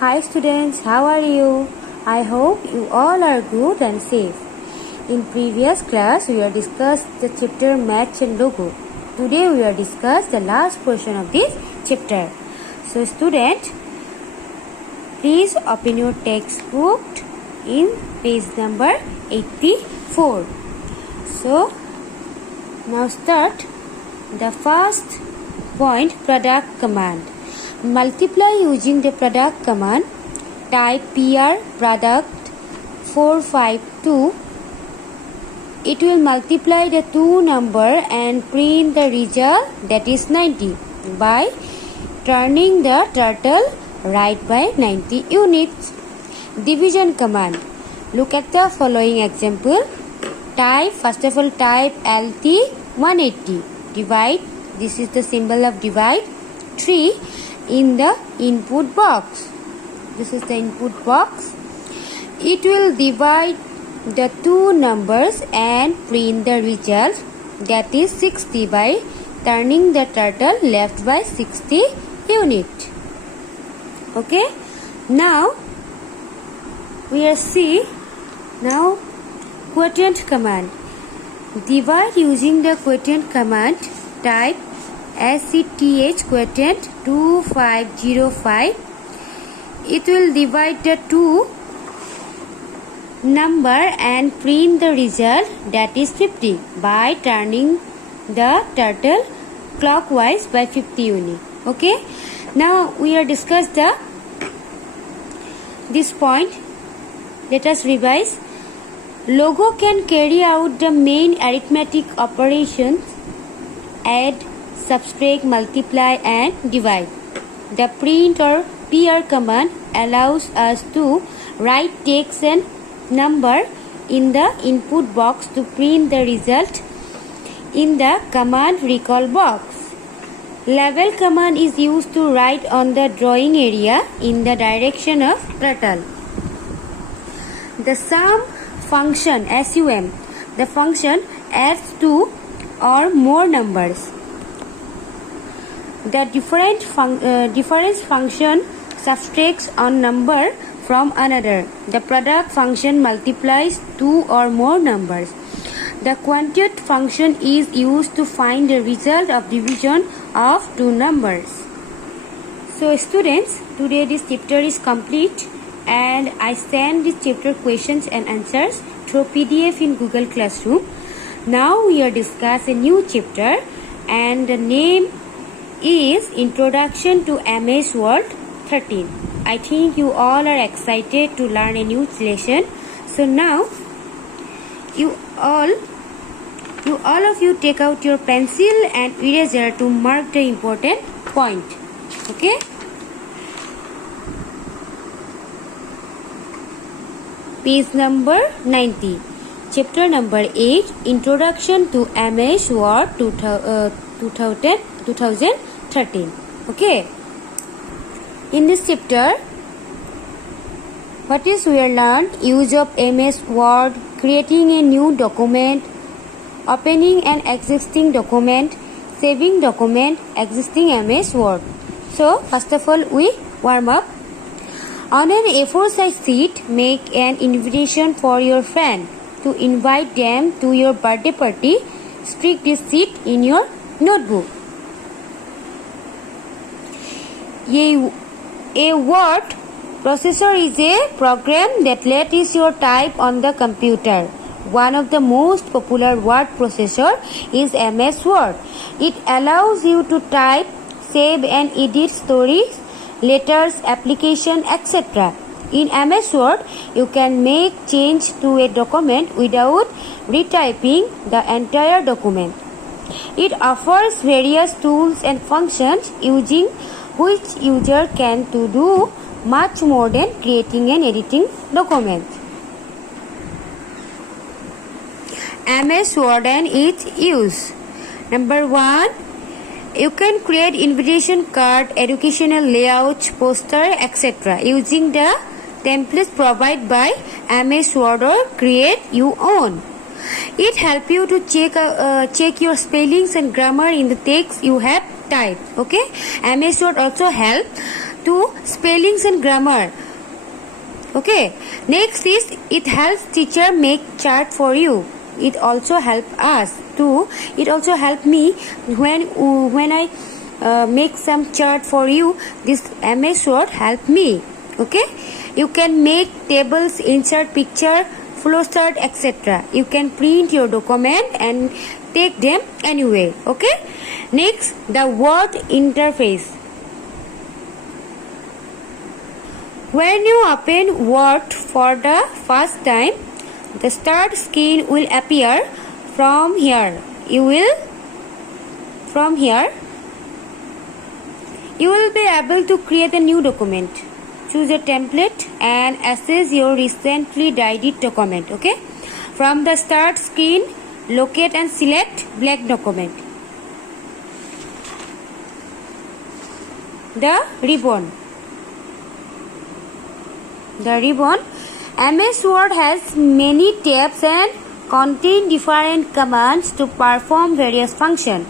Hi students, how are you? I hope you all are good and safe. In previous class, we have discussed the chapter Match and Logo. Today, we will discuss the last portion of this chapter. So, student, please open your textbook in page number 84. So, now start the first point, product command. Multiply using the product command. Type PR product 452. It will multiply the two number and print the result, that is 90, by turning the turtle right by 90 units. Division command. Look at the following example. First of all, type LT 180. Divide, this is the symbol of divide, 3 in the input box. This is the input box. It will divide the two numbers and print the result, that is 60, by turning the turtle left by 60 unit. Okay. Now we will see now quotient command. Divide using the quotient command. Type SCTH quotient 2505. It will divide the two number and print the result, that is 50, by turning the turtle clockwise by 50 units. Okay. Now we have discussed this point. Let us revise. Logo can carry out the main arithmetic operations: add, subtract, multiply and divide. The print or PR command allows us to write text and number in the input box to print the result in the command recall box. Level command is used to write on the drawing area in the direction of turtle. The sum function, SUM, the function adds two or more numbers. The difference function subtracts a number from another. The product function multiplies two or more numbers. The quotient function is used to find the result of division of two numbers. So students, today this chapter is complete and I send this chapter questions and answers through PDF in Google Classroom. Now we are discussing a new chapter and the name is Introduction to MS Word 13. I think you all are excited to learn a new lesson. So now you all of you take out your pencil and eraser to mark the important point. Okay? Page number 90. Chapter number 8, Introduction to MS Word 2013. Okay. In this chapter, what is we learned? Use of MS Word, creating a new document, opening an existing document, saving document, existing MS Word. So, first of all, we warm up. On an A4 size sheet, make an invitation for your friend to invite them to your birthday party. Stick this sheet in your notebook. A word processor is a program that lets you type on the computer. One of the most popular word processor is MS Word. It allows you to type, save and edit stories, letters, application, etc. In MS Word, you can make change to a document without retyping the entire document. It offers various tools and functions using which user can to do much more than creating and editing documents. MS Word and its use. Number 1, you can create invitation card, educational layouts, poster, etc. using the templates provided by MS Word or create your own. It helps you to check your spellings and grammar in the text you have type. Okay, MS Word also help to spellings and grammar. Okay. Next is it helps teacher make chart for you. It also help us to. It also help me when I make some chart for you. This MS Word help me. Okay. You can make tables, insert picture, flowchart, etc. You can print your document and take them anywhere. Okay. Next, the word interface. When you open Word for the first time, the start screen will appear from here. You will be able to create a new document. Choose a template and access your recently edited document. Okay. From the start screen, locate and select blank document. The ribbon. MS Word has many tabs and contain different commands to perform various functions.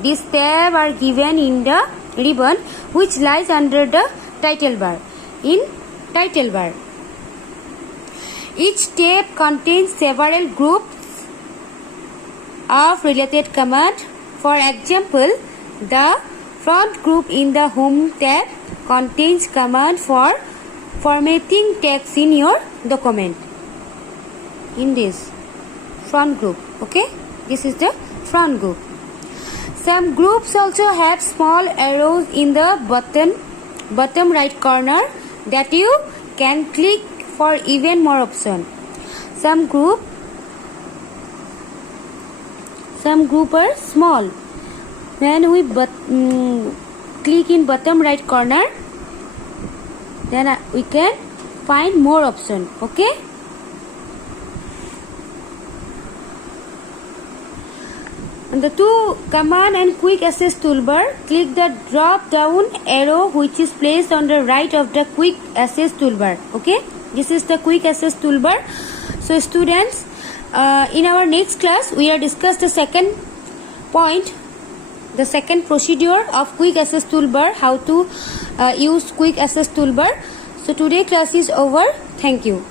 These tabs are given in the ribbon, which lies under the title bar. In title bar, each tab contains several groups of related commands. For example, the front group in the Home tab contains command for formatting text in your document. In this front group, okay, this is the front group. Some groups also have small arrows in the bottom right corner that you can click for even more options. Some group are small. When we click in bottom right corner, then we can find more options. Okay. On the two command and quick access toolbar, click the drop down arrow which is placed on the right of the quick access toolbar. Okay, this is the quick access toolbar. So students, in our next class we are discuss the second point, the second procedure of quick access toolbar, how to use quick access toolbar. So today class is over. Thank you.